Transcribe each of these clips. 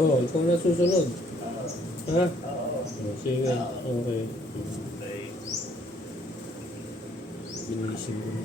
Oo, ikaw na susunod. Ha? Oh, sige. Okay. Binisin ko na.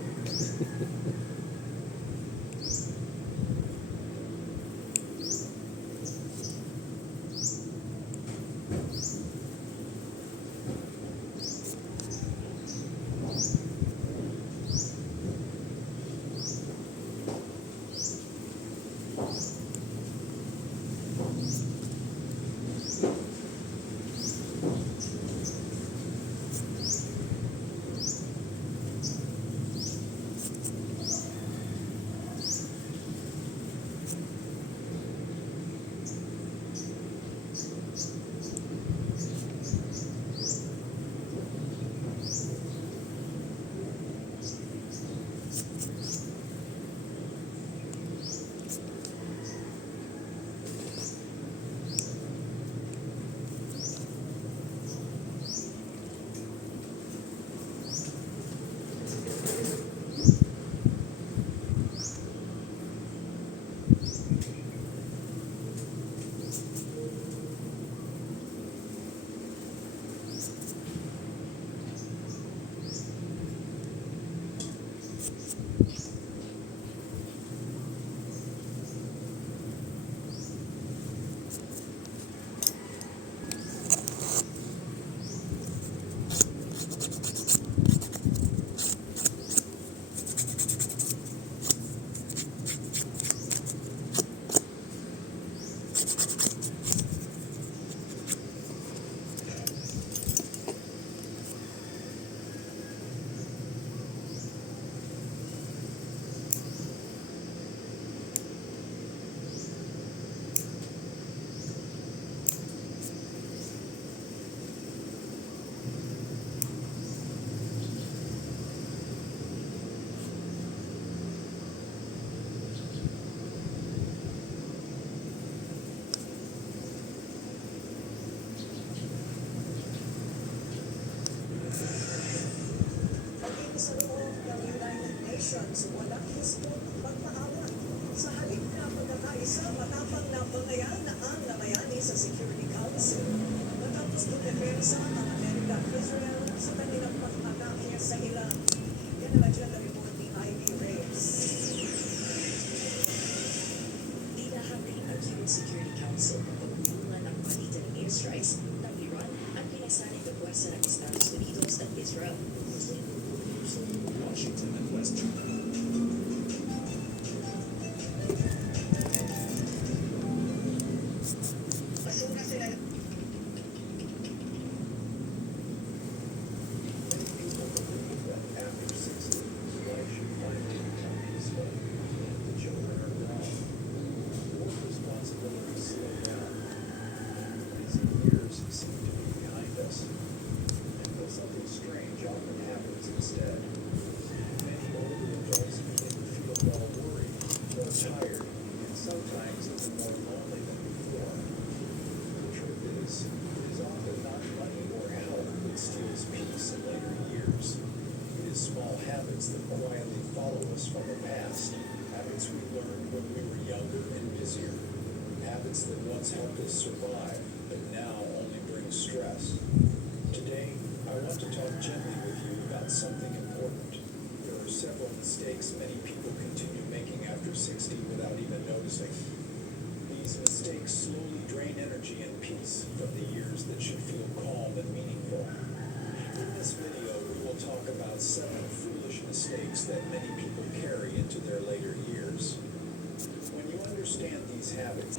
Sa loob ng United Nations, walang histong pagpaawan. Sa halip na pagkakaisa, matapang na bangayan na ang namayani sa Security Council. Matapos dumepensa ng Amerika at Israel sa kanilang pag-atake sa Iran. Yan naman dyan na report ni Ivy Reyes. Tinahati ang UN Security Council ng pagtulungan ang palitan ng airstrikes ng Iran at pinasanay ng puwersa ng Estados Unidos at Israel. Washington and West Basura sila. Tired, and sometimes even more lonely than before. The truth is, it is often not money or health that steals peace in later years. It is small habits that quietly follow us from the past. Habits we learned when we were younger and busier. Habits that once helped us survive, but now only bring stress. Today, I want to talk gently with you about something important. There are several mistakes many people continue making after 60 without even noticing. These mistakes slowly drain energy and peace from the years that should feel calm and meaningful. In this video, we will talk about 7 foolish mistakes that many people carry into their later years. When you understand these habits,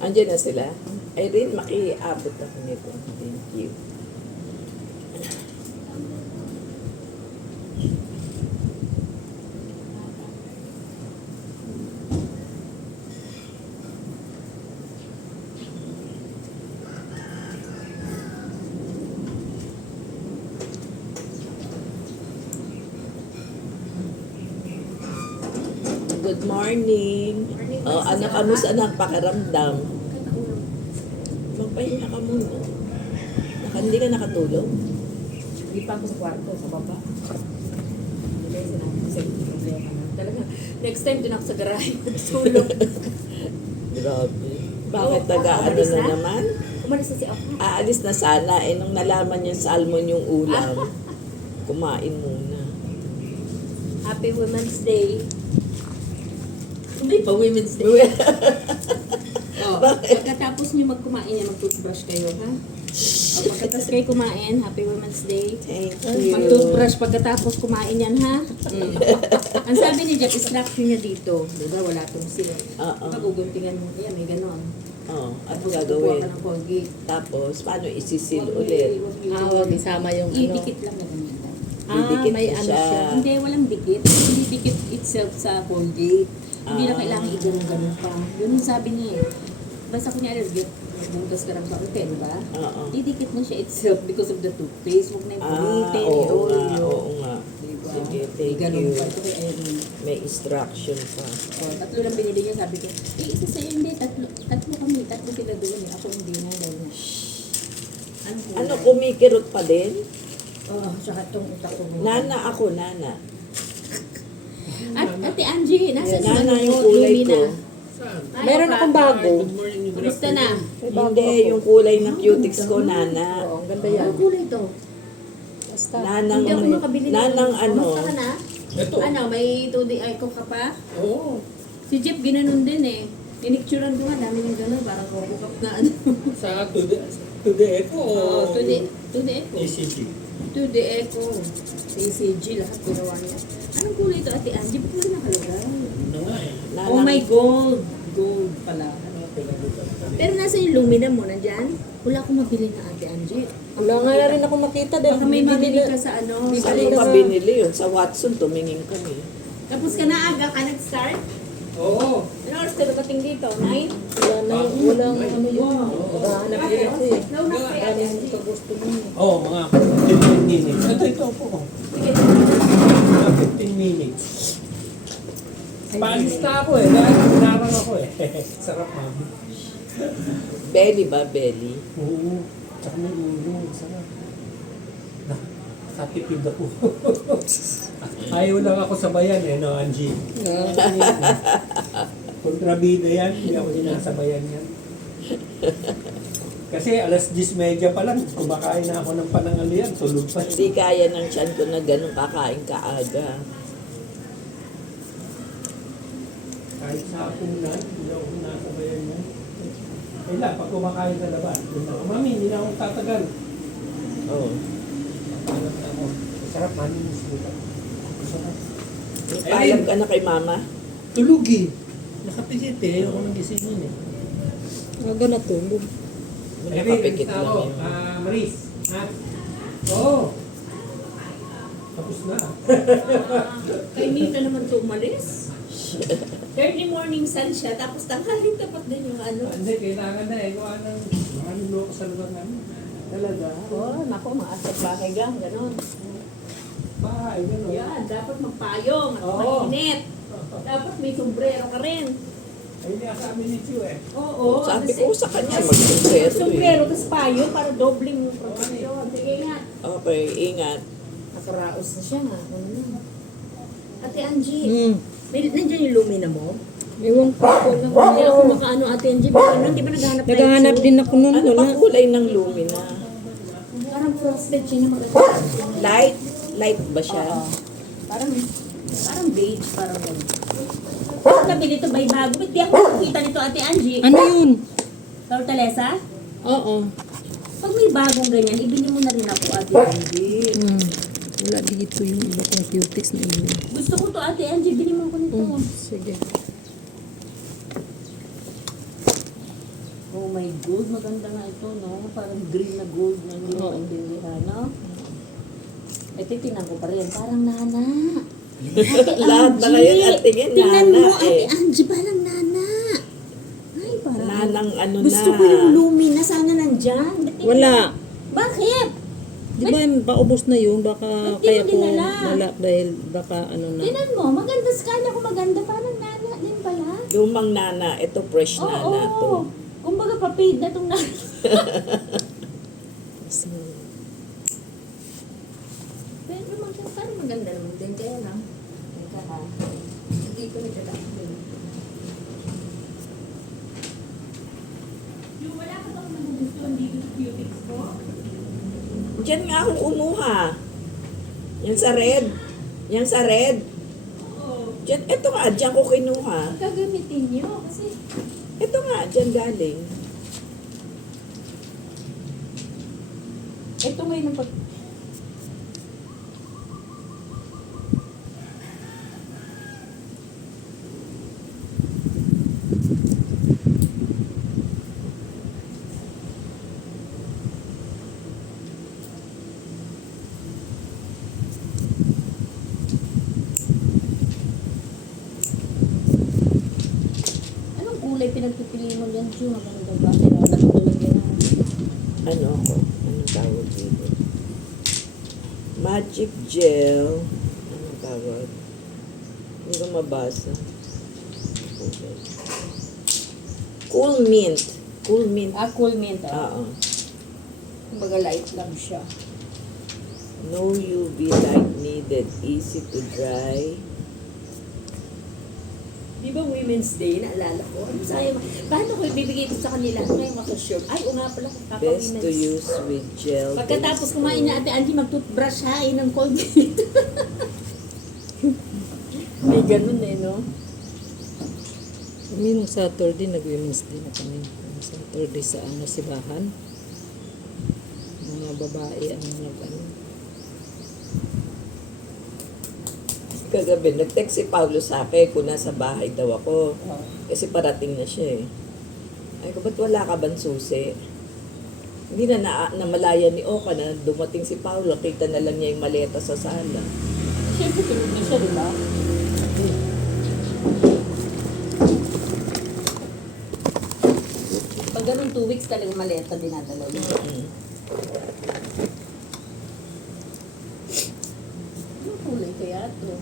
Andiyan na sila. Irene, makiabot ako nito. Thank you. Good morning. Oh, anak, kamusta anak? Pakaramdam. Magpahinga ka muna. Hindi ka nakatulog? Hindi pa ako sa kwarto, sa baba. Hindi kasi problema na. Talaga, next time din ako sa garahe matulog. Grabe. Bakit Oh, taga-ano umalis na na? naman? Umalis na si Ako. Aalis na sana. Eh, nung nalaman niya salmon yung ulam, kumain muna. Happy Women's Day. Hindi pa Women's Day. Oh, pagkatapos niyo magkumain yan, mag-toothbrush kayo, ha? O, pagkatapos kayo kumain, Happy Women's Day. Thank you. Mag-toothbrush pagkatapos kumain yan, ha? Ang sabi ni Jeff, structure niya dito. Diba, wala tong sila. Oo. Paguguntingan mo. Ayan, may ganon. Oh, at Tapos gagawin. kukuha ka ng Colgate. Tapos, paano isisil ulit? Wag isama yung ano. Idikit lang na ganyan. Didikit may mo ano siya. siya. Hindi, walang dikit. Hindi dikit itself sa Colgate. Hindi na kailangan i-ganun-ganun pa. Yun yung sabi niya eh. Basta kunyari, magbugas ka ng kaunti, di ba? Oo. Didikit na siya itself because of the toothpaste. Huwag na yung punitin, Oo i-oil nga, yun. oo nga. Diba? Sige, thank Ganun you. pa. Ito kay Irene. May instruction pa. Oh, tatlo lang binili niya, sabi ko, isa sa'yo, hindi, tatlo kami, tatlo sila doon eh. Ako hindi na, dahil na. Ano, kumikirot pa din? Oh, tsaka itong utak ko. Nana ako, nana. At Ate Angie, nasa Nana yung kulay ko. Meron akong bago. Kumusta na? Hindi, yung kulay ng cutics ko, nana. Oo, ang ganda yan. Anong kulay to? Basta. Nanang, Hindi ako makabili nanang ano. Kumusta ka na? Ito. Ano, may 2D icon ka pa? Oo. Si Jeff ginanon din eh. Pinicturean ko nga, dami ng gano'n, parang robocop na ano. Sa today Echo o Oo, 2D Echo. ECG? 2D Echo. ACG, lahat ginawa niya. Anong kulay ito, Ate Angie? Ba't mo rin nakalagay? Ano nga eh. Nanang, Oh my gold! Gold pala. Pero nasa yung lumina mo, nandyan? Wala akong mabili na Ate Angie. Wala nga na rin ako makita dahil Baka may mabili bibili ka sa ano. Saan Bibili ko ka pa sa- binili yun? Sa Watson, tumingin kami. Tapos ka na aga ka nag-start? Oo. Ano oras ka dumating dito? 9? wala na, walang ano yun. Naghahanap din ako eh. Slow na kaya Ate Dami Angie. yung gusto mo. Oo, mga 15 minutes. Ito po. Sige. Mga 15 minutes. Paalis na ako eh. Dahil sinarang ako eh. Sarap mami. Belly ba, belly? Oo. Tsaka may ulo. Sarap. Nakatipid ako. Ayaw lang ako sabayan eh, no, Angie? Kontrabida yan. Hindi ako sinasabayan yan. Kasi alas 10:30 pa lang, kumakain na ako ng panangal yan. Tulog pa. Hindi kaya ng tiyan ko na ganun kakain kaaga. Kahit sa apunan, hindi ako sinasabayan yan. Kaya pag kumakain sa labas, doon ako, Mami, hindi na ako tatagal. Oh. Alam na ako. Masarap, mami, miss mo ka. Masarap. Paalam ka na kay mama? Tulog eh. Nakapisit eh. Ayoko nang gisingin eh. Aga na tulog. Nakapikit lang ako. yun. Maris. Ha? Oo. Tapos na. Kay Nita naman ito umalis. Early morning sun siya, tapos tanghaling tapat din yung ano. Hindi, kailangan na eh. Gawa ng mga niloko sa lugar namin. Talaga? Oo, naku, mga asat bahay gang, gano'n. Bahay, gano'n. Yan, dapat magpayong at Oo. mainit. Dapat may sombrero ka rin. Ay, hindi sa amin ni Chu eh. Oo. Sabi kasi- ko sa kanya, mag-sombrero eh. Sombrero, tapos payong para dobling yung protection. Sige nga. Okay, ingat. Nakaraos na siya nga. Ano na. Ate Angie, Hmm. nandiyan yung lumina mo? Ewan ko po lang. Hindi ako makaano, Ate Angie. Ano, di ba naghahanap tayo? Naghahanap din ako nun. Ano Wala. ba kulay ng lumina? Parang frosted siya na maganda. Light? Light ba siya? Oo. Parang beige, parang gano'n. Bakit nabili ito by bago? Ba't di ako nakikita nito, Ate Angie? Ano yun? Fortaleza? Oo. Pag may bagong ganyan, ibili mo na rin ako, Ate Angie. Hmm. wala dito yung iba kong cutex na inom. Gusto ko to, Ate Angie, bili mo ko nito. Sige. Oh my God, maganda nga ito, no? Parang green na gold na hindi mo Oo. maintindihan, no? Ito, tingnan ko pa rin. Parang nana. Lahat na ngayon at tingin Tingnan nana mo, Ate eh. Angie, parang nana. Ay, parang... Nanang ano Gusto na. ko yung Lumi na sana nandyan. Ba't di- Wala. Bakit? Di ba paubos na yun? Baka Ba't di kaya mo ko dinala? wala dahil baka ano na. Tingnan mo, maganda. Skala ko maganda. Parang nana din pala. Lumang nana, ito fresh Oo, nana to. Kumbaga pa-paid na tong nana. So, Pero maganda, parang maganda naman din. Kaya lang. Teka ha. Hindi ko nagdala. Diyan nga akong kumuha. Yan sa red. Yan sa red. Diyan, ito nga, diyan ko kinuha. Gagamitin nyo kasi Ito nga, diyan galing. ito ngayon ang pag... Anong kulay pinagpipili mo yan, Ju? Maganda ba? Kailangan ko lagyan ng... Ano ako? Anong tawag dito? Magic gel. Anong tawag? Hindi ko mabasa. Okay. Cool mint. Cool mint. Cool mint, ah. Oo. Kumbaga light lang siya. No UV light needed. Easy to dry. Di ba Women's Day, naalala ko? Ano sayang, paano ko ibibigay ito sa kanila ngayong okasyon? Ay, o nga pala, Best to kaka-women's. use with gel. Pagkatapos based kumain on- na Ate Angie, mag-toothbrush ha, ng Colgate. May ganun eh, no? kami nung Saturday, nag-women's day na kami. Nung Saturday sa Sibahan. Mga babae ang nag-ano. Kagabi, nag-text si Paulo sa akin kung nasa bahay daw ako. Kasi parating na siya eh. Ay ko, ba't wala ka bang susi? Hindi na namalaya ni Oka na dumating si Paulo. Kita na lang niya yung maleta sa sala. Siyempre, tulog na siya, di ba? Pag ganun 2 weeks talaga maleta dinadala yun. Mm. Anong kulay kaya ito?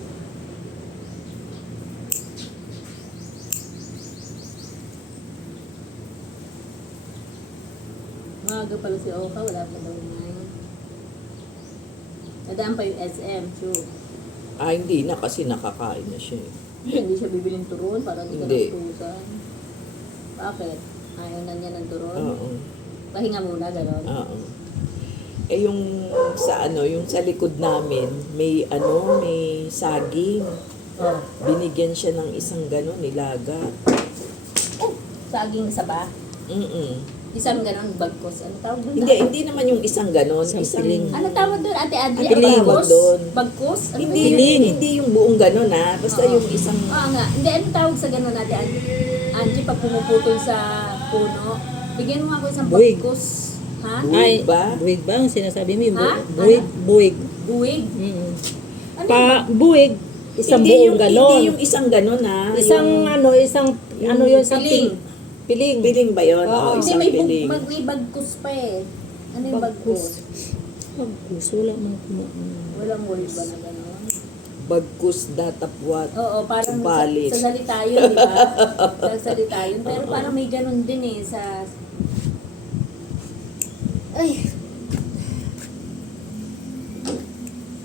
Maaga pala si Oka, wala pa daw ngayon. Nadaan pa yung SM, true. Ah, hindi na kasi nakakain na siya eh. Hindi siya bibiling turon para hindi ka Hindi. natusan. Bakit? Ayaw na niya ng turon? Oo. Pahinga muna, gano'n. Oo. Eh yung sa ano, yung sa likod namin, may may saging. Oh. Binigyan siya ng isang gano'n, nilaga. Oh, saging saba. Isang gano'n, bagkos. Ano tawag doon? Hindi naman yung isang gano'n. Isang Isang piling. Ano tawag doon, Ate Adri? Piling. Bagkos? Doon. Bagkos? Ano Hindi, ba yun? Piling. hindi yung buong gano'n ha. Basta Oo. yung isang... Oo nga. Hindi, ano tawag sa gano'n, Ate Adri? Angie, pag pumuputol sa puno, bigyan mo ako isang Buwig. bagkos. Ha? Buwig ba? Buwig ba ang sinasabi mo? Yung Ha? buwig. Buwig. Buwig. Mm. Ano Pa, buwig. Isang Hindi buong ganon. Hindi yung isang gano'n ha. Isang yung, isang ano yun, isang piling. piling. piling ba yun? Oo. Oo, Hindi, isang may, piling. may bagkos pa eh. Ano yung bagkos? Bagkus. Wala man kumaan. Walang word ba na gano'n? Bagkus datapwat. Oo, parang Balit. sa salita yun, di ba? Sa salita yun. Pero parang may ganun din eh sa... Ay,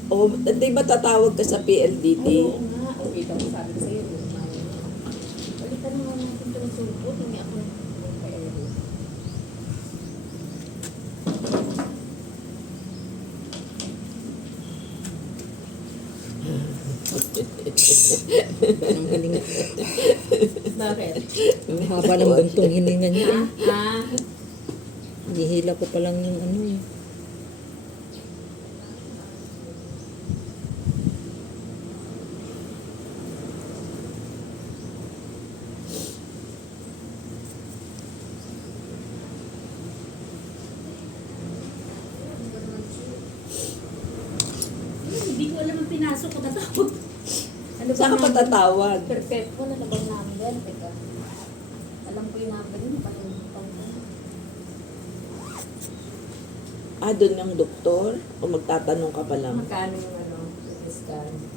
O, di ba tatawag ka sa PLDT? oo nga. Okay, tapos sabi ko sa'yo. Balikan naman natin ito ng sulpot. Hindi ako nagpa-ero. Ang galing. Bakit? Ang haba ng buntong hininga niya. Ha? Eh. Ha? Gihila ko pa lang yung ano eh. nung pinasok ko natawag. Ano Saan ka number? patatawag? Perfect po na labang number. Teka. Alam ko yung number yun. Palimutan ko. Doon ng doktor? O magtatanong ka pa lang? Magkano yung ano, scan?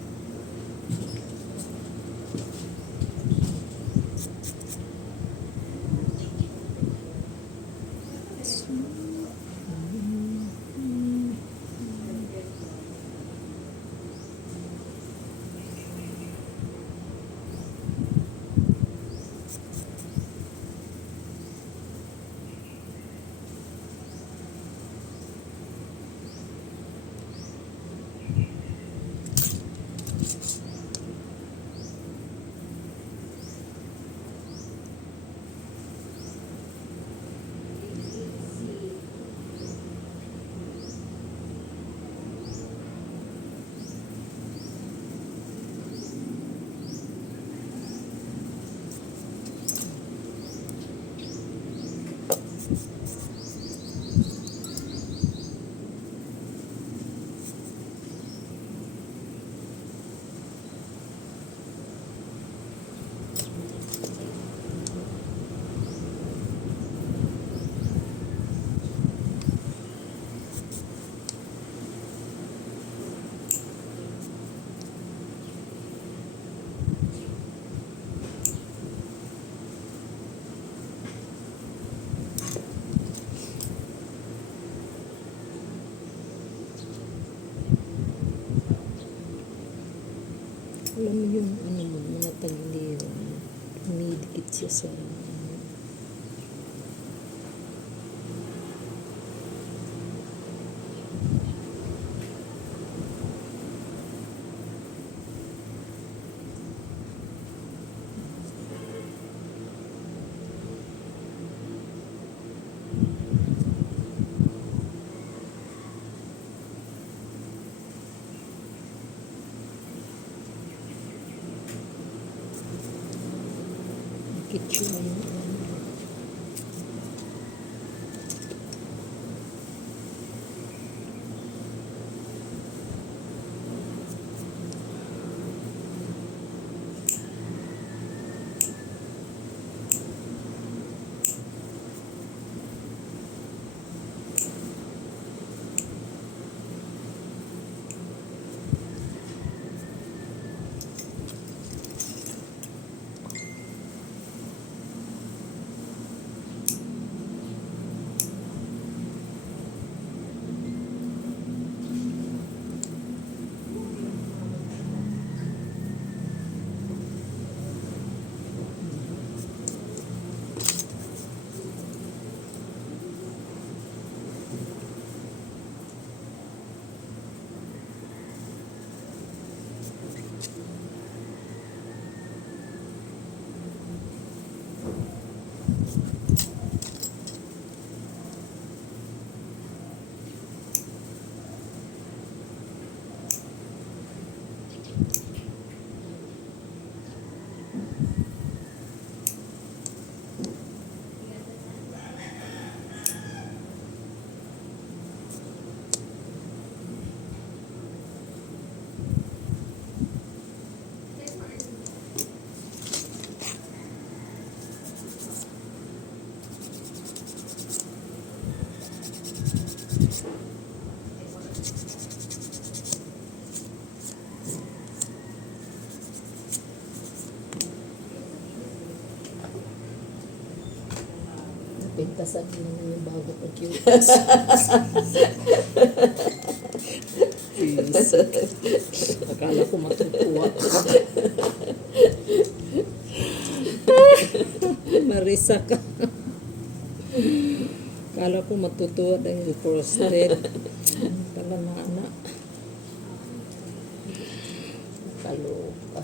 Alam mo yung ano mo, mga tagiliw. Umidikit siya sa kitchen yung ano. Pintasan mo naman yung bago ko cute. Please. Akala ko matutuwa. Marisa ka. Akala ko matutuwa dahil prostate. Kala na anak. Kaloka.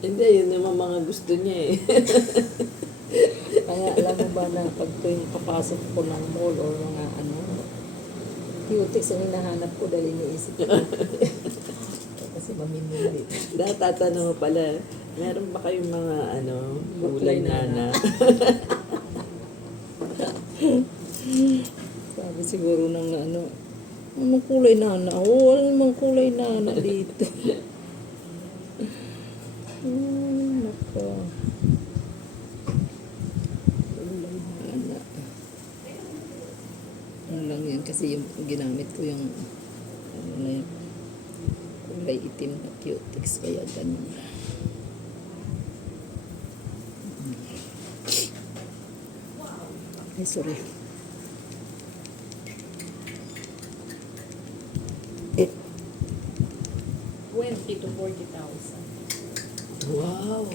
Hindi, yun naman mga gusto niya eh. Kaya alam mo ba na pag tuwing papasok ko ng mall or mga ano, cutics ang hinahanap ko dahil iniisip ko. Kasi mamimili. Dahil tatanong mo pala, meron ba kayong mga kulay nana? Sabi siguro ng ano, Anong kulay nana? Oo, ano namang kulay nana dito? Nako. Kulay nana. Ano lang yan kasi yung ginamit ko yung kulay itim na cutex kaya ganun. Ay, sorry. 20 to 40,000. Wow.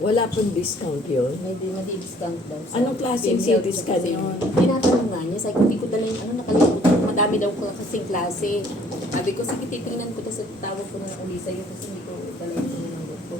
Wala pang discount yun? May discount daw. Anong klaseng series ka yun? Tinatanong nga niya, sabi ko, hindi ko dala yung ano, nakalimutan ko. Madami daw ko kasing klase. Sabi ko, sige, titingnan ko. Tapos tawag ko na uli sa'yo kasi hindi ko dala yung ano ng ko.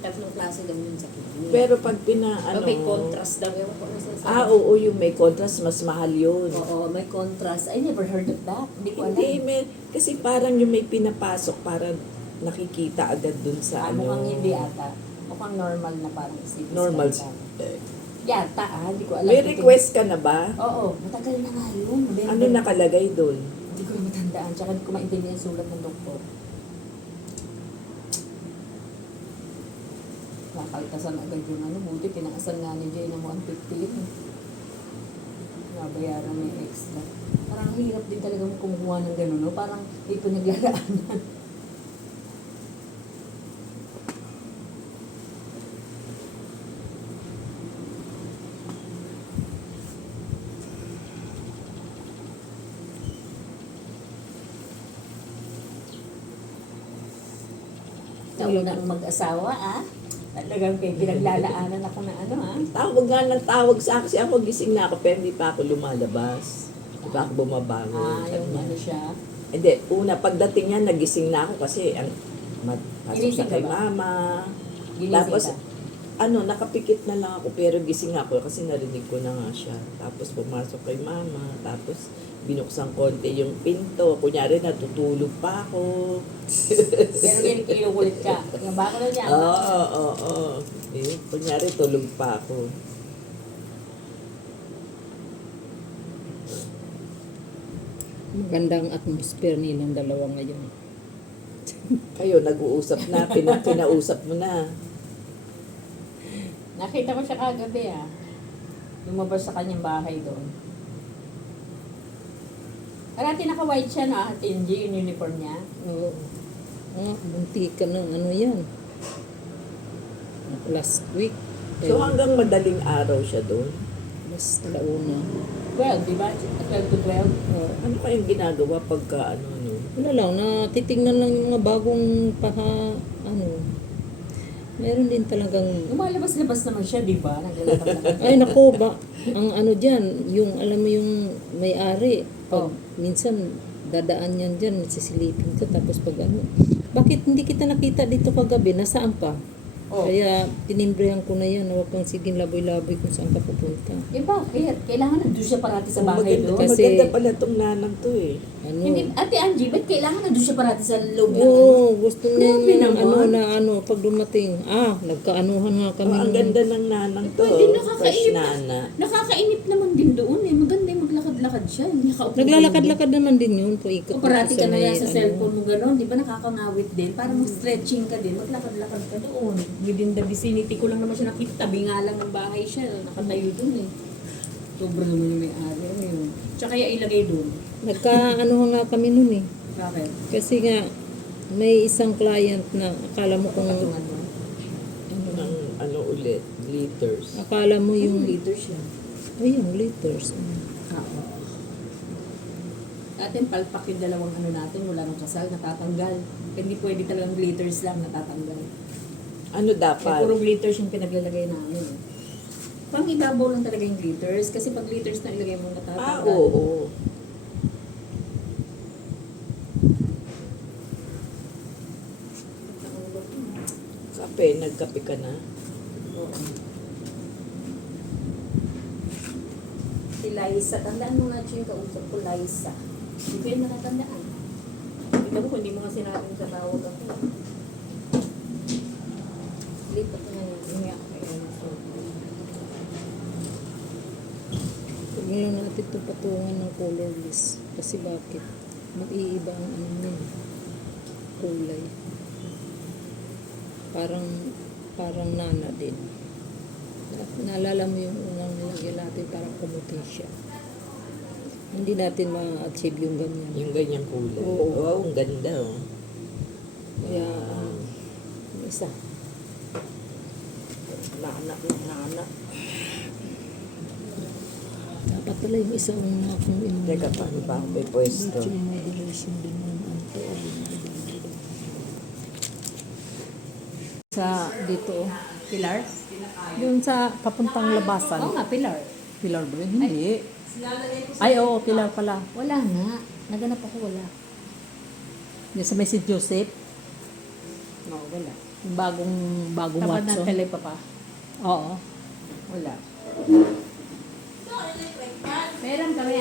Tatlong klase daw yun sa kanya. Pero pag ano... may contrast daw. Ewan ko ano sinasabi. Oo, yung may contrast, mas mahal yun. Oo, may contrast. I never heard of that. Hindi ko alam. Hindi, kasi parang yung may pinapasok, parang nakikita agad dun sa ano. Mukhang hindi ata. Mukhang normal na parang CT Normal. scan lang. Yata hindi ko alam. May request ka na ba? Oo, matagal na nga yun. Ano nakalagay dun? Hindi ko na matandaan. Tsaka hindi ko maintindihan yung sulat ng doktor. Kakaltasan agad yung ano. Buti, tinaasan nga ni Jay ng 150 yun. Nabayaran may extra. Parang hirap din talagang kumuha ng gano'n, no? Parang ito naglalaanan. Nauna ang mag-asawa, Talagang pinaglalaanan ako na ano, Tawag nga ng tawag sa akin. Kasi ako gising na ako, pero hindi pa ako lumalabas. Hindi pa ako bumabangon. Yung ano siya. Hindi, una, pagdating niya, nagising na ako kasi pasok Ginising siya ka kay ba? mama. Ginising Tapos, ka. nakapikit na lang ako, pero gising ako kasi narinig ko na nga siya. Tapos, pumasok kay mama. Tapos, binuksan konti yung pinto. Kunyari, natutulog pa ako. Pero kinukulit ka. Yung bako na niya. Oo. Kunyari, tulog pa ako. Magandang atmosphere nilang dalawa ngayon. Kayo, nag-uusap na, kinausap mo na. Nakita ko siya kagabi, Lumabas sa kanyang bahay doon. Parati naka-white siya, no? Tingy, yung uniform niya. Oo. Bunti ka ng ano yan. Last week. So, hanggang madaling araw siya doon. Last alauna. 12, di ba? 12 to 12. Ano kayong ginagawa pagka ano? Wala lang, titignan lang yung mga bagong meron din talagang, Lumalabas-labas naman siya, di ba? Naglalakad-lakad. ay nako ba, ang ano dyan, yung alam mo yung may-ari, pag minsan dadaan yan dyan, sisilipin ka, tapos pag ano, bakit hindi kita nakita dito kagabi, nasaan ka? Oh. Kaya tinimbrehan ko na yan, huwag kang siging laboy-laboy kung saan ka pupunta. Eh bakit? Kailangan nandun siya parati sa bahay Maganda, doon? Kasi- maganda pala tong nanang to eh. Ano? Hindi, Ate Angie, ba't kailangan nandun siya parati sa loob ng Oo, gusto niya Grabe naman. pag dumating, nagkaanuhan nga kami. Ang ganda ng nanang to. Pwede Fresh nakakainip. nana. Nakakainip naman din doon Maganda yung maglakad-lakad siya. Nakaupo Naglalakad-lakad naman din yun. O Paikot parati ka na may, lang sa ano. cellphone mo gano'n, di ba nakakangawit din? Para mag-stretching ka din, maglakad-lakad ka doon. Within the vicinity ko lang naman siya nakita, tabi nga lang ng bahay siya, nakatayo doon Sobra naman yung may-ari. Ano yun? Tsaka kaya ilagay doon. Nagkaano nga kami nun eh. Bakit? Kasi nga, may isang client na akala mo kung, Patungan mo. Ng ano ulit, glitters. akala mo Yung yung, leader siya. yung glitters. Oo. Natin palpak yung dalawang ano natin, wala nang kasal, natatanggal. Hindi pwede talagang glitters lang natatanggal. Ano Kaya dapat? puro glitters yung pinaglalagay namin. Pang ibabaw lang talaga yung glitters, kasi pag glitters na ilagay mo natatanggal. Oo. Kape, nagkape ka na? Oo. Si Liza, tandaan mo na yung kausap ko, Liza. Hindi ko yun natatandaan. Hindi mo kung hindi mo nga sinabing sa tawag ako. Lipat na yun. Umiyak ko yun. Huwag lang natin ito patungan ng color list. Kasi bakit? Mag-iiba ang ano niya, kulay. Parang nana din. Naalala mo yung unang nilagyan natin, parang kumuti siya. Hindi natin ma-achieve yung ganyan. Yung ganyang kulay. Oo. Wow, ang ganda oh. Kaya, yung isa. Nana. Dapat pala yung isa akong Teka, paano pa ako may pwesto? modulation din ng sa dito, Pilar? yung sa papuntang labasan. Oo nga, Pilar. Pilar ba yun? Hindi. Ay, oo, Pilar pala. Wala nga. Naganap ako, wala. Yung sa may St. Joseph, Oo, wala. yung bagong Tapad ng Watson. Telepa pa. Oo. Wala. Meron kami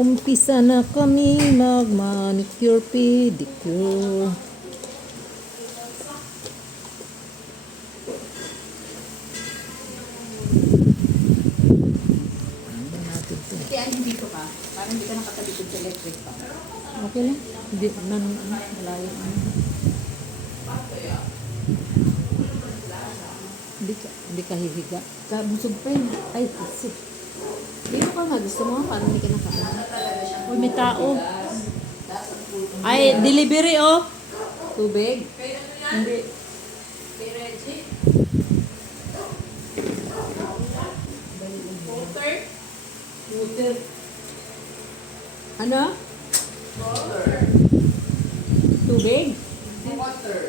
Umpisa na kami mag-manicure, pedicure. Kaya dito ka. Parang hindi ka nakatalikod sa electric pa. Okay lang. Hindi, malayo. Hindi ka hihiga. Busog pa yun. Ay, kasi. Dito ka nga. Gusto mo? Parang hindi ka nakaano. Uy, may tao. Ay, delivery oh. Tubig? Hindi. Water. Ano? Tubig? Water.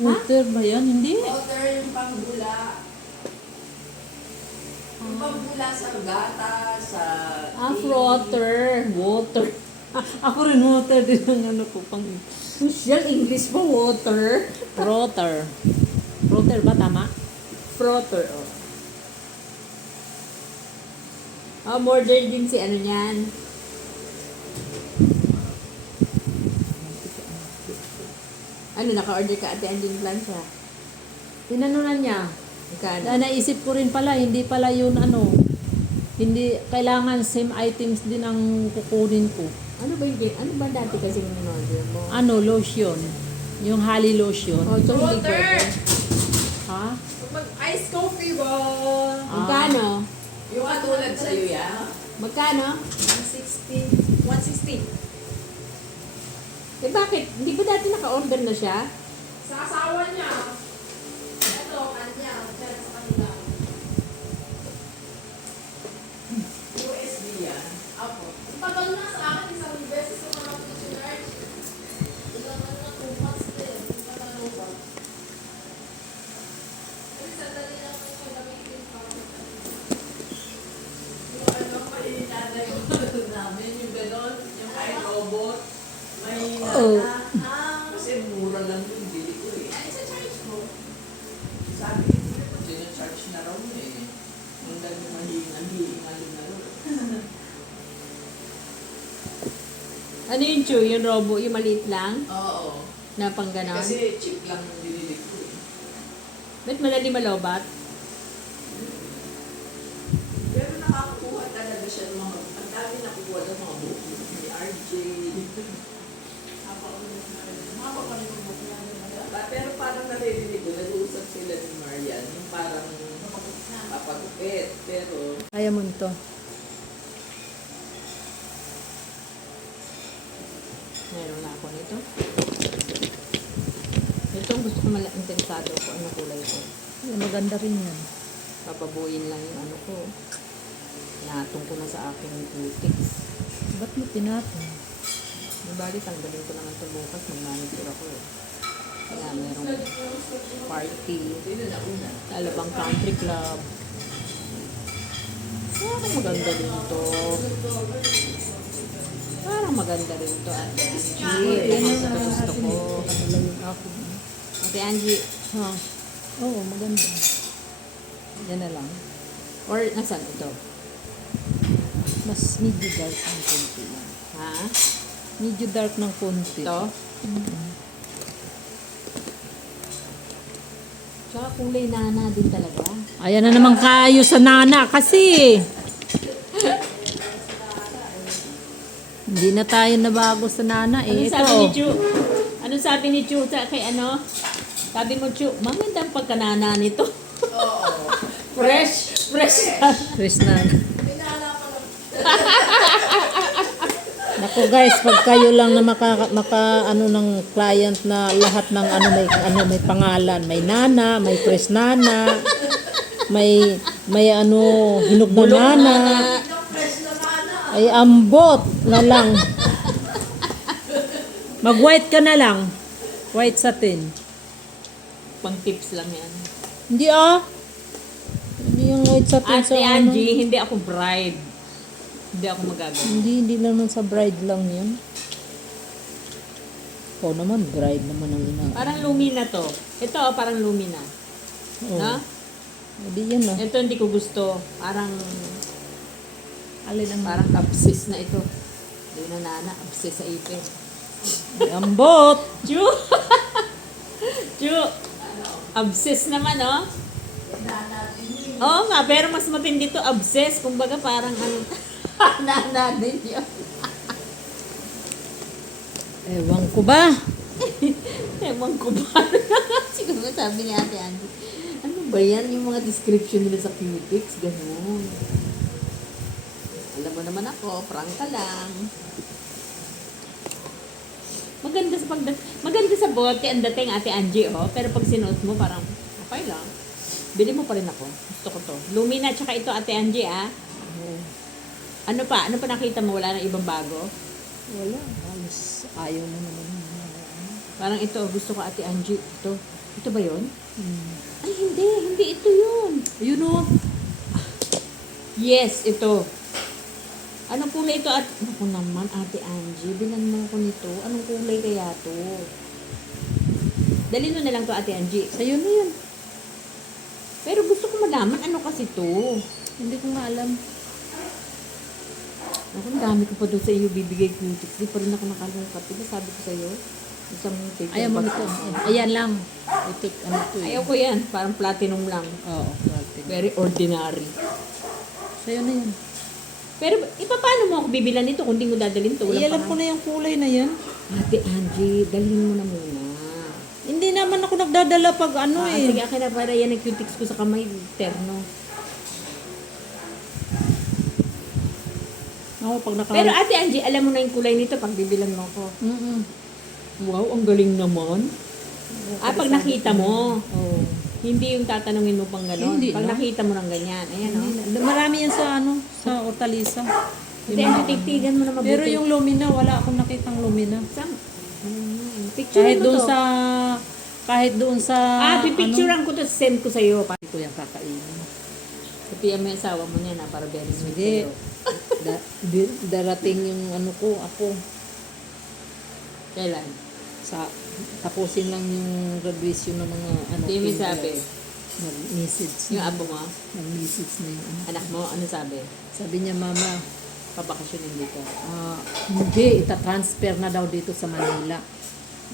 Water ba yan? Hindi. Water yung pangbula. Yung pangbula sa gata, sa... Water. Water. Ako rin water din ang ano ko pang Social English mo, water. Rotor. Rotor ba tama? Frotter, oh. Modern din si ano niyan. Ano, naka-order ka Ate Anjing Plancha? Tinanunan niya. Magkano? Naisip ko rin pala, hindi pala yun ano. Hindi, kailangan same items din ang kukunin ko. Ano ba dati kasi yung order mo? Ano, lotion. Yung Hali lotion. Oh, so hindi pwede. Ha? Mag-ice coffee ba? Magkano? Yung katulad sa'yo yan. Magkano? 160. 160. Eh bakit? Hindi ba dati naka-order na siya? Sa asawa niya. Ito, kanya. Diyan sa kanila. USD yan. Apo. Tagal na sa akin, isang beses ko na ako sinarge. Ilang ano na 2 months din. Hindi pa naloba. Kasi sandali lang ako gamitin pa. Yung ano, mahihinada yung ano namin, yung gano'n, yung iRobot. Mahina na. Kasi mura lang yung bili ko eh. Ay, sa charge mo. Sabi ko, sinacharge na raw mo eh. Ang dami mahinga na raw. Ano yung chew? Yung robo? Yung maliit lang? Oo. Na pang ganon? Kasi cheap lang yung binili ko eh. Ba't madali malobat? Pero nakakakuha talaga siya ng mga, ang dami nakukuha ng mga buko ni RJ. Haba pa rin yung buko na. Pero parang naririnig ko, nag-uusap sila ni Marian, yung parang papagupit. Pero Kaya mo nito. Meron na ako nito. Ito ang gusto ko interesado ko. Ano kulay ko? Ay, maganda rin yan. Papabuin lang yung ano ko. Natong ko na sa aking cutics. Ba't mo tinatong? Nabali, tanggalin ko naman ito bukas. Mag-manicure ako eh. Kaya merong party. Sa Alabang Country Club. Parang maganda rin ito. Parang maganda rin ito, Ate Angie. Gusto ko. Ate Angie. Ha? Oo, maganda. Yan na lang. Or nasan ito? Mas medyo dark ng konti yan. Ha? Medyo dark ng konti. Ito? Tsaka kulay nana din talaga. Ayan na naman kayo sa nana kasi. Hindi na tayo nabago sa nana eh. Ano sabi ni Chu? Ano sabi ni Chu kay ano? Sabi mo, Chu, magandang pagkanana nito. Fresh. Chris na. Naku guys, pag kayo lang na maka ano ng client na lahat ng may pangalan, may nana, may fresh nana, may hinog na nana. Ay ambot na lang. Mag-white ka na lang. White satin. Pang tips lang yan. Hindi Hindi yung white satin sa Ate ano. Angie, hindi ako bride. Hindi ako magagawa. Hindi naman sa bride lang yun. Ikaw naman, bride naman ang ina. Parang lumina to. Ito, parang lumina. Oh. No? Hindi yan Ito hindi ko gusto. Parang, Alin ang parang abscess na ito. Hindi na nana, abscess sa ipin. ambot. Chu! Chu! Abscess naman, oh. Oo nga, pero mas matindi to, abscess. Kumbaga parang ano, nana din yun. Ewan ko ba? Ewan ko ba? Siguro sabi ni Ate Angie, ano ba yan? Yung mga description nila sa cutics, gano'n. Alam mo naman ako, prank ka lang. Maganda sa bote ang dating Ate Angie, oh. Pero pag sinuot mo, parang okay lang. Bili mo pa rin ako. Gusto ko to. Lumina, tsaka ito Ate Angie, ah. Ano pa nakita mo? Wala nang ibang bago? Wala. Alos, ayaw na naman. Parang ito, gusto ko Ate Angie. Ito ba yun? Ay, hindi ito yun. Yun o. Yes, ito. Anong kulay ito? Naku naman, Ate Angie, bilan mo ako nito. Anong kulay kaya to? Dali mo na lang to, Ate Angie. Sa'yo na yan. Pero gusto ko malaman, ano kasi to? Hindi ko nga alam. Naku, ang dami ko pa doon sa iyo bibigay cutics. Di pa rin ako nakalungkat. Diba sabi ko sa'yo? Isang paper Ayaw mo bag. nito. Ayan lang. Ito, ano to eh. Ayaw ko yan. Parang platinum lang. Oo, platinum. Very ordinary. Sa'yo na yan. Pero, paano mo ako bibilan nito kung di mo dadalhin to? Ay, alam ko na yung kulay na yan. Ate Angie, dalhin mo na muna. Hindi naman ako nagdadala pag ano eh. Sige, akin na para yan ang cutics ko sa kamay. Terno. Ako pag naka... Pero Ate Angie, alam mo na yung kulay nito pag bibilan mo ko. Wow, ang galing naman. Pag nakita mo. Oo. Hindi yung tatanungin mo pang gano'n. Hindi Pag na. nakita mo ng ganyan. Ayan, o. Marami yan sa ano, sa Hortalisa. Ate Angie, tigtigan mo na mabuti. Pero yung lumina, wala akong nakitang lumina. Picture Kahit mo doon to. sa Pipicturean ko to, send ko sa'yo. Hindi ko yung kakainin. Sabihan mo yung asawa mo niya na para very sweet Hindi. sa'yo. Darating yung ako Kailan? tapusin lang yung graduation ng mga Hindi mo sabi. Nag-message Yung abo mo, Nag-message na yung anak mo, ano sabi? Sabi niya, mama, Pabakasyonin dito. hindi, itatransfer na daw dito sa Manila.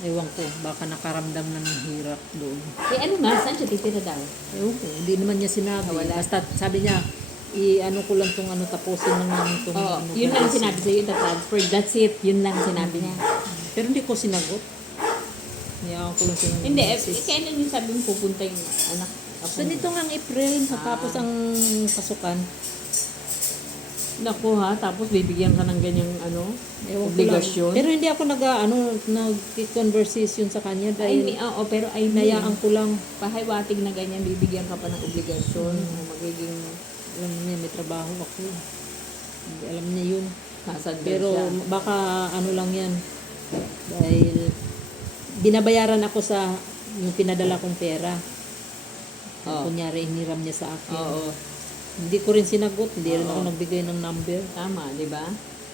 Ewan ko, baka nakaramdam na ng hirap doon. Ano nga, saan siya titira daw? Ewan ko, hindi naman niya sinabi. Wala. Basta sabi niya, i-ano ko lang tong tapusin lang namin tong Oo, yun lang sinabi sa'yo, transfer. That's it. Yun lang sinabi niya. Pero hindi ko sinagot. Niya ko lang sinagot. Hindi, kailan yung sabi mo pupunta yung anak? So nito nga April, matapos ang pasukan. Naku ha, tapos bibigyan ka ng ganyang Ewan ko lang. obligasyon. Pero hindi ako nag-conversation sa kanya dahil Pero ay nayaan ko lang. pahiwatig na ganyan, bibigyan ka pa ng obligasyon. Magiging Alam niya, may trabaho ako. Hindi alam niya yun. nasandal Pero siya. baka ano lang yan. Dahil binabayaran ako sa yung pinadala kong pera. Oo. Kunyari, iniram niya sa akin. Oo, Hindi ko rin sinagot. Hindi rin ako Oo. nagbigay ng number. tama, di ba?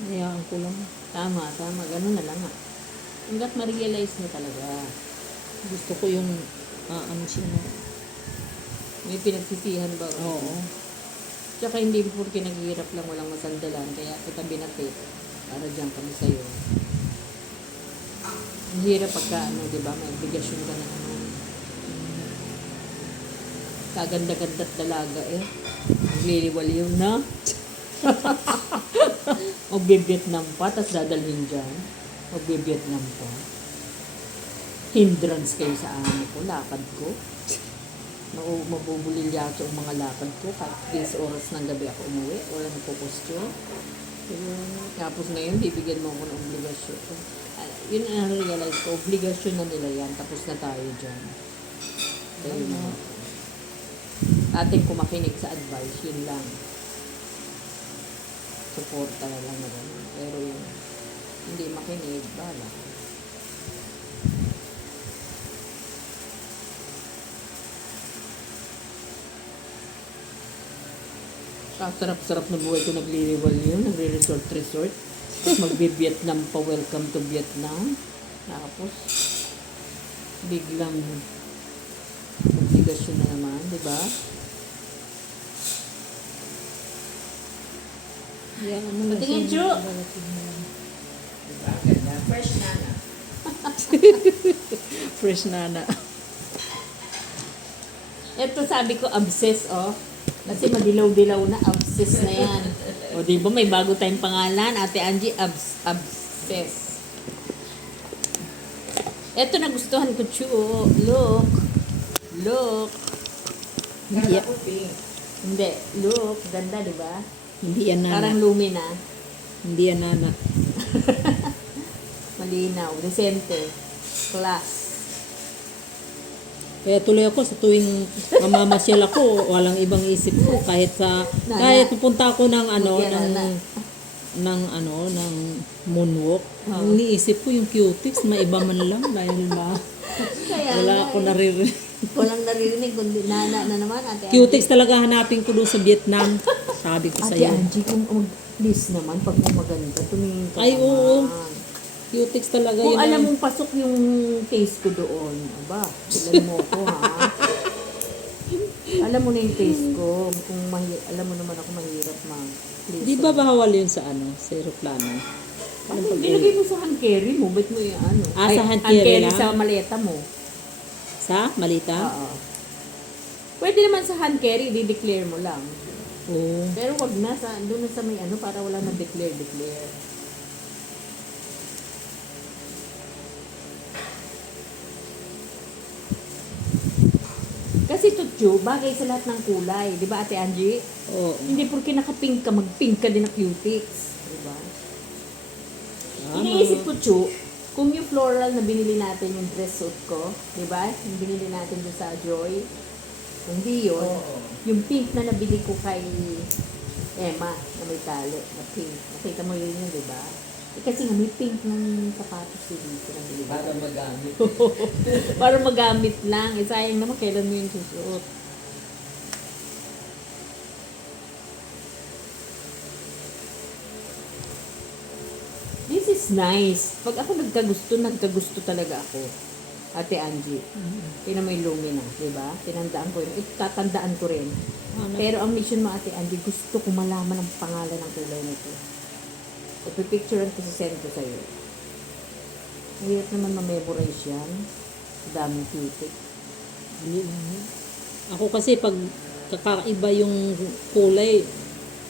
Nayaan ko lang. Tama, ganun na lang nga. Hanggat ma-realize mo talaga. Gusto ko yung ano siya na. May pinagsisihan ba? Oo. Tsaka hindi porque naghihirap lang walang masandalan, kaya kita binatid para dyan kami sa'yo. Ang hirap pagka, di ba, may obligasyon ka na ano. Kaganda-ganda't dalaga eh. Nagliliwaliw na. Magbe-Vietnam pa, tapos dadalhin dyan. Magbe-Vietnam pa. Hindrance kayo sa ano ko, lakad ko. Mabubulilyaso ang mga lakad ko. Kahit 10 oras ng gabi ako umuwi, wala nagpo-question. Tapos ngayon, bibigyan mo ako ng obligasyon. Yun ang realize ko, obligasyon na nila yan, tapos na tayo dyan. Kaya yun na. Ating kumakinig sa advice, yun lang. Suporta na lang na gano'n. Pero yung hindi makinig, bala. Sarap-sarap na buhay ko, nagliliwal yun, nagre-resort. Magbe-Vietnam pa, welcome to Vietnam. Tapos, biglang obligasyon na naman, di ba? Patingin, Chu! Fresh nana. Fresh nana. Ito sabi ko, obsess, oh. Kasi madilaw-dilaw na, obsess na yan. O, di ba may bago tayong pangalan, Ate Angie, obsess. Ito nagustuhan ko, Chu. Look. Look. Hindi, Hindi, look. Ganda, di ba? hindi yan nana. Parang lumina. Hindi yan nana. Malinaw. Decente. Class. Kaya tuloy ako sa tuwing mamamasyal ako, walang ibang isip ko kahit Nana. kahit pupunta ako ng Yan, nana. ng moonwalk. Oo. Ang iniisip ko yung cutics, maiba man lang dahil Kaya wala nga ako eh. naririnig. Walang naririnig, kundi nana na naman, Ate Angie. Cutics talaga hanapin ko doon sa Vietnam. Sabi ko sa Ate iyo. Angie, kung please naman, pag maganda, tumingin ka Ay, naman. oo. Cutics talaga Kung yun. alam mong pasok yung taste ko doon, aba, silan mo ko, ha? Alam mo na yung taste ko. Kung alam mo naman ako mahirap please. Di ba bawal yun sa sa aeroplano? Ano, ilagay mo sa hand carry mo, ba't mo yung ano? Sa hand carry lang? sa maleta mo. Sa malita? Oo. Pwede naman sa hand carry, di-declare mo lang. Oo. Pero wag na, doon na sa may ano, para wala nang declare. Kasi tutyo, bagay sa lahat ng kulay. Di ba, Ate Angie? Oo. Hindi porke naka-pink ka, mag-pink ka din na cutics. Di ba? Tama. Iniisip ko, Chu, kung yung floral na binili natin yung dress suit ko, di ba? Yung binili natin doon sa Joy, hindi yun. Yung pink na nabili ko kay Emma na may tali, na pink. Nakita mo yun yun, di ba? Kasi nga may pink ng sapatos dito na nabili. Para magamit. Para magamit lang. Sayang naman kailan mo yung susuot. This is nice. Pag ako nagkagusto talaga ako. Ate Angie. Tinan mo yung lumina, di ba? Tinandaan ko yun. Tatandaan ko rin. Pero ang mission mo, Ate Angie, gusto ko malaman ang pangalan ng kulay nito. Ipipicturean ko send ko sa'yo. Mahirap naman ma-memorize yan. Daming cutic. Ako kasi pag kakaiba yung kulay,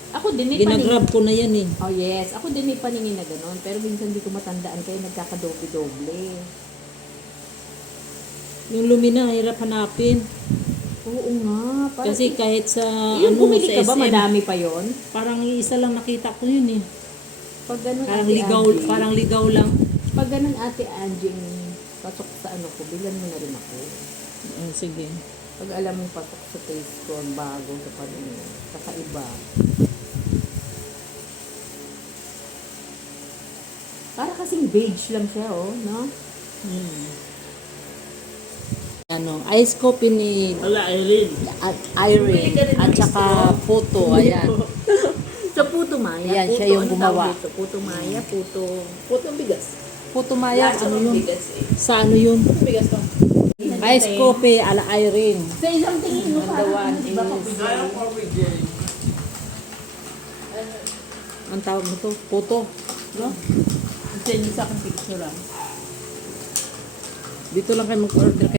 Ako din may paningin. ginagrab ko na yan eh. Oh yes, ako din may paningin na gano'n. Pero minsan di ko matandaan kayo nagkakadoble-doble. Yung lumina, hirap hanapin. Oo nga. Parang, Kasi kahit sa yung bumili sa ka ba, SM, madami pa yon? parang isa lang nakita ko yun eh. Pag ganun, Parang Ate ligaw, Angie, parang ligaw lang. pag ganun, Ate Angie, pasok sa ano ko, bilan mo na rin ako. Sige. Pag alam mo pasok sa taste ko, ang bago sa paningin, kakaiba. Para kasing beige lang siya, oh, no? Ice coffee ni at Irene at saka Puto, ayan. Sa Puto Maya. Ayan, siya yung ano gumawa. tawag dito? Puto Maya, Puto bigas. Puto Maya, ano yun? Bigas eh. Sa ano yun? Bigas to. Ice coffee ala Irene. Sa isang tingin mo, Andawan parang is... Ang tawag nito? Puto. No? Send sa akin picture lang. Dito lang kayo mag-order